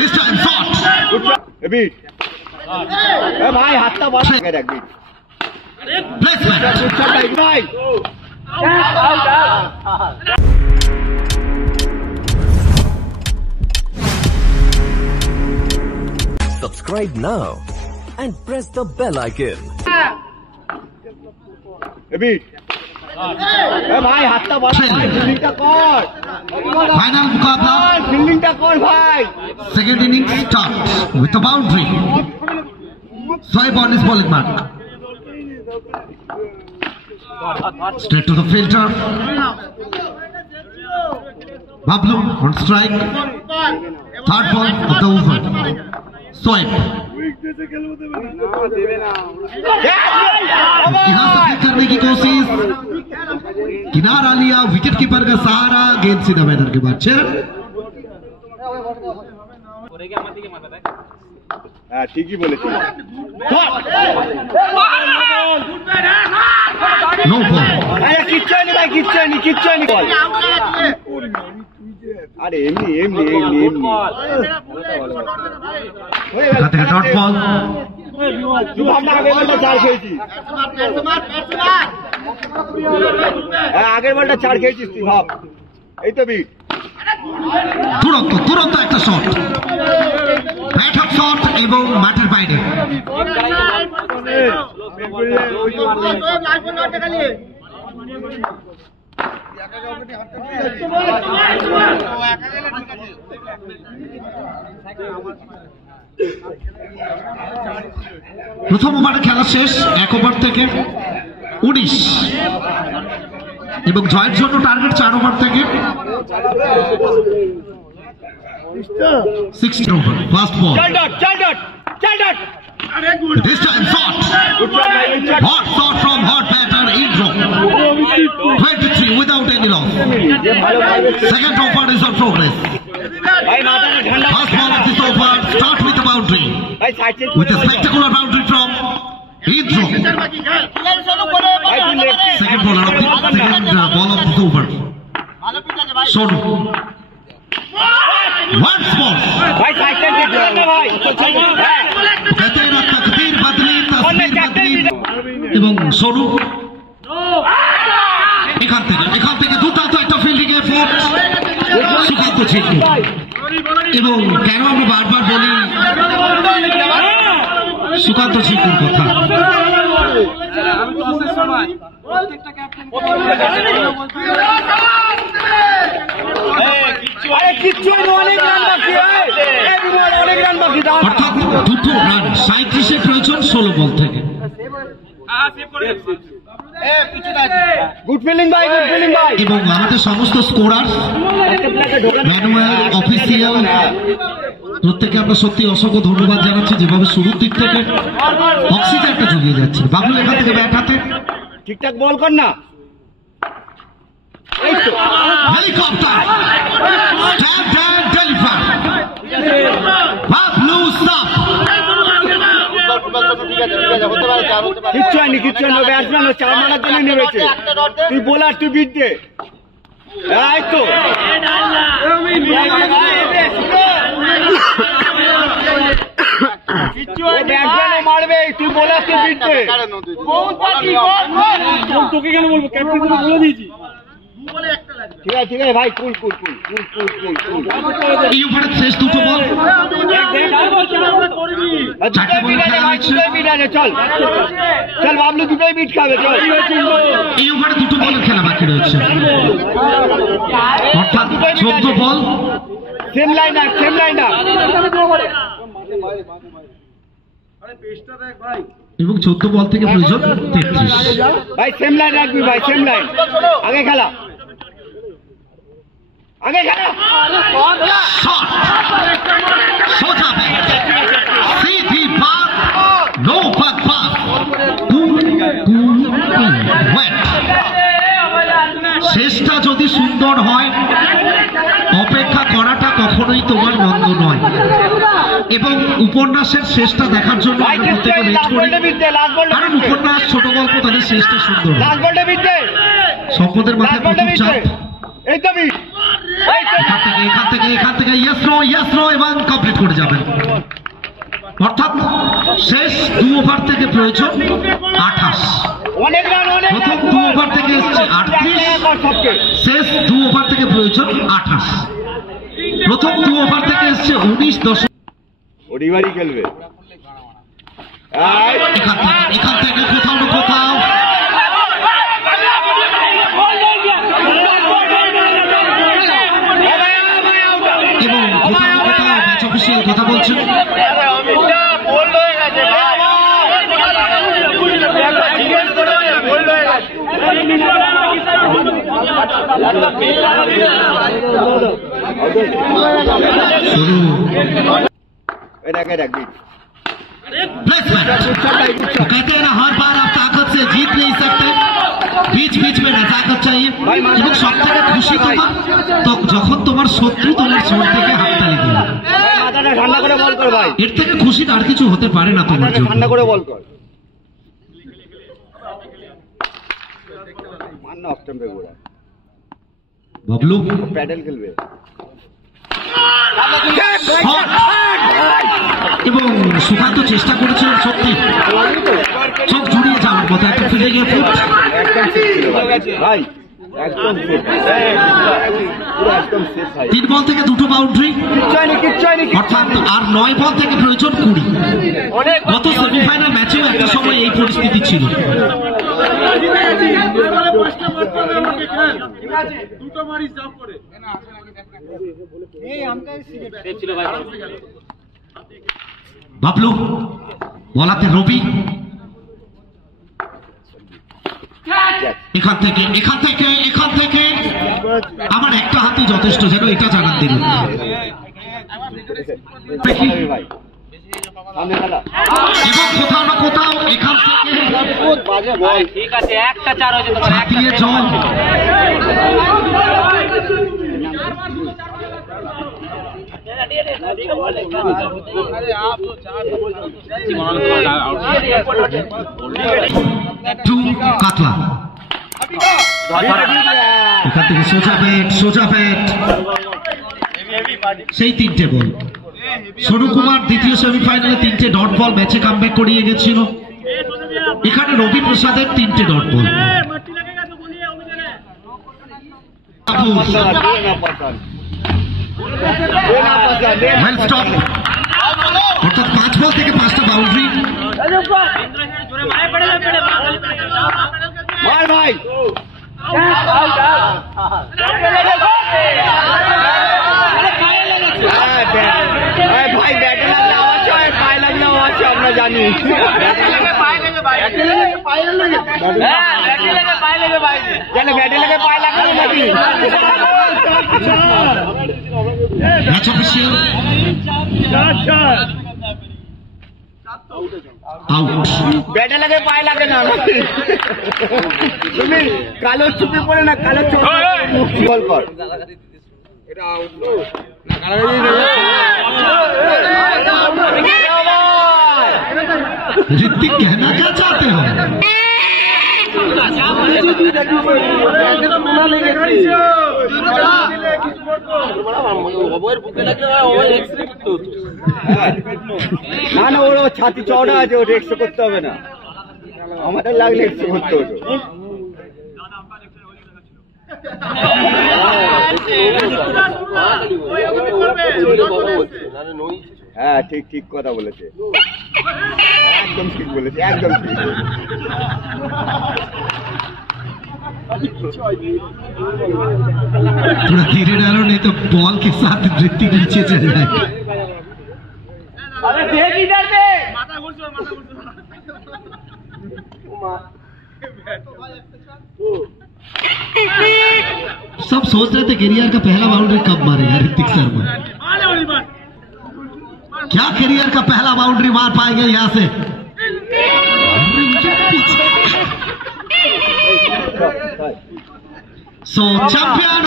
This time shot. Beat. भाई हाथটা বড় করে রাখবি। Placement. ভাই। Subscribe now and press the bell icon. Beat. भाई हाथটা বড় করে ফিল্ডিংটা কর। Final মুকাবলা। ফিল্ডিংটা কর ভাই। Second innings start with a boundary. Swipe on his bowling mark. Straight to the filter. Bablu on strike. Third ball of the over. Swipe. यहाँ से flick करने की कोशिश, किनारा लिया, विकेट कीपर का सहारा, गेंद सीधा मैदान के बाद छह। ठीक ही बोले नो बॉल। किच्चा नहीं भाई, किच्चा नहीं बॉल। अरे एमनी डॉट बॉल। আগের বলটা 4 খেয়েছিস তুই, ভাব। এই তো বিট। তুরন্ত একটা শট, ব্যাটক শট এবং মাঠের বাইরে। প্রথম ওভারে খেলা শেষ, 1 ওভার থেকে 19 এবং জয়ের জন্য টার্গেট 4 ওভার থেকে 60 over. First ball, this time shot, hot shot from hot batter Indro, 23 without any loss. Second over is on progress. First ball of this over start with a boundary, with a spectacular boundary from Indro. Second bowler of the second ball of this over, Sonu. Once more, তকদীর বদলি, তসবির বদলি এবং সরু এখান থেকে দুর্দান্ত একটা fielding effort Sukanta ছিটু। এবং কেন আমরা বারবার বলি সুকান্ত ছিটুর কথা, অর্থাৎ 2 রান 37 প্রয়োজন 16 বল থেকে। গুড ফিল্ডিং ভাই, এবং আমাদের সমস্ত স্কোরার, ম্যানুয়াল, অফিসিয়াল, প্রত্যেকে আমরা সত্যি অসংখ্য ধন্যবাদ জানাচ্ছি, যেভাবে শুরুর দিক থেকে অক্সিজেনটা জুগিয়ে যাচ্ছে। বাবুল এখান থেকে ব্যাট হাতে, ঠিকঠাক বল কর না। Helicopter stand and deliver, Bablu stop. কিচ্ছু হয়নি, ব্যাটসম্যান 4 মারার জন্য নেমেছে। তুই বোলার, তুই বিট দে। এই তো ব্যাটসম্যান মারবে, তুই বোলার, তুই বিট দে। তোকে কেন বলবো, ক্যাপ্টেন বলে দিয়েছি। ঠিক আছে ভাই, কুল। এই ওভারের শেষ 2 বল, 4টে বল খেলা হচ্ছে। চল বাবলু, 2টোই বিট খাবে, চল। এই ওভারে 2 বলের খেলা বাকি রয়েছে, অর্থাৎ 14 বল। Same line up. এবং 14 বল থেকে প্রয়োজন 33। ভাই সেম লাইন রাখবি ভাই, সেম লাইন। আগে খেলা। সোজা ব্যাট, সিধি পাস, নো বাক পাস, শেষটা যদি সুন্দর হয়, অপেক্ষা করাটা কখনোই তোমার মন্দ নয়। এবং উপন্যাসের শেষটা দেখার জন্য আমরা প্রত্যেকে ওয়েট করি, কারণ উপন্যাস, ছোট গল্প, তাদের শেষটা সুন্দর। সম্পদের মাথায় প্রথম চাপ, এখান থেকে ইয়েস নো ইয়েস নো এবং কমপ্লিট করে যাবেন। অর্থাৎ শেষ 2 ওভার থেকে প্রয়োজন 28। প্রথম 2 ওভার থেকে এসছে 38, শেষ 2 ওভার থেকে প্রয়োজন 28। প্রথম 2 ওভার থেকে এসছে 19। ওডিবাড়ি খেলবে এখান থেকে কোথাও না কোথাও এবং কোথাও না কোথাও ম্যাচ অফিসিয়াল কথা বলছেন। तो कहते हैं ना हर बार आप ताकत से जीत नहीं सकते, बीच बीच में नजाकत चाहिए। এবং সবথেকে খুশি তো যখন তোমার শত্রু তোমার শোট থেকে হাততালি দিল, ঠান্ডা করে বল কর ভাই, এর থেকে খুশি আর কিছু হতে পারে না তোমার জন্য। ঠান্ডা করে বল কর, মান্না অফ স্টাম্পে গোড়া বাবলু প্যাডেল খেলবে এবং সুকান্ত চেষ্টা করেছিলেন সত্যি চোখ জুড়িয়ে যাওয়ার মতো একটা ফিল্ডিং এর ফুট। ভাই একদম সেফ, পুরো একদম সেফ ভাই। 3 বল থেকে 2টো বাউন্ডারি, অর্থাৎ আর 9 বল থেকে প্রয়োজন 20। গত সেমিফাইনাল ম্যাচেও একটা সময় এই পরিস্থিতি ছিল। বাবলু বলাতে রবি, এখান থেকে আমার একটা হাতই যথেষ্ট, যেন এটা জানান দিল। এবং কোথাও না কোথাও এখান থেকে ঠিক আছে, একটা 4 হয়েছে তোমার, ছাতিয়ে জল। কাতলা এখান থেকে সোজা ব্যাট সেই 3টে বল। সরু কুমার দ্বিতীয় সেমিফাইনালে 3টে ডট বল ম্যাচে কামব্যাক করিয়ে গেছিল। এখানে রবি প্রসাদের 3টে ডট বল। অর্থাৎ 5 বল থেকে 5টা বাউন্ডারি। ভাই ভাই ব্যাটে লাগলে আওয়াজ হয়, পায়ে লাগলে আওয়াজ হয়, আমরা জানি। ব্যাটে লেগে পায়ে লাগে নাকি? Match official out. ব্যাটে লাগে পায়ে লাগে না, তুমি কালো চুপি পড়ে না, কালো চুপ বল কর। ऋतिक कहना क्या चाहते हो? না না, ওর ছাতি চওড়া আছে, ওটা এক্সট্রা করতে হবে না, আমাদের লাগলে এক্সট্রা করতে হতো। হ্যাঁ ঠিক ঠিক কথা বলেছে, একদম ঠিক বলেছে, একদম ঠিক। थोड़ा धीरे डालो, नहीं तो बॉल के साथ ऋतिक नीचे चले जाए। अरे देख इधर से सब सोच रहे थे करियर का पहला बाउंड्री कब मारेगा ऋतिक शर्मा। क्या करियर का पहला बाउंड्री मार पाएंगे यहाँ से? सो चैंपियन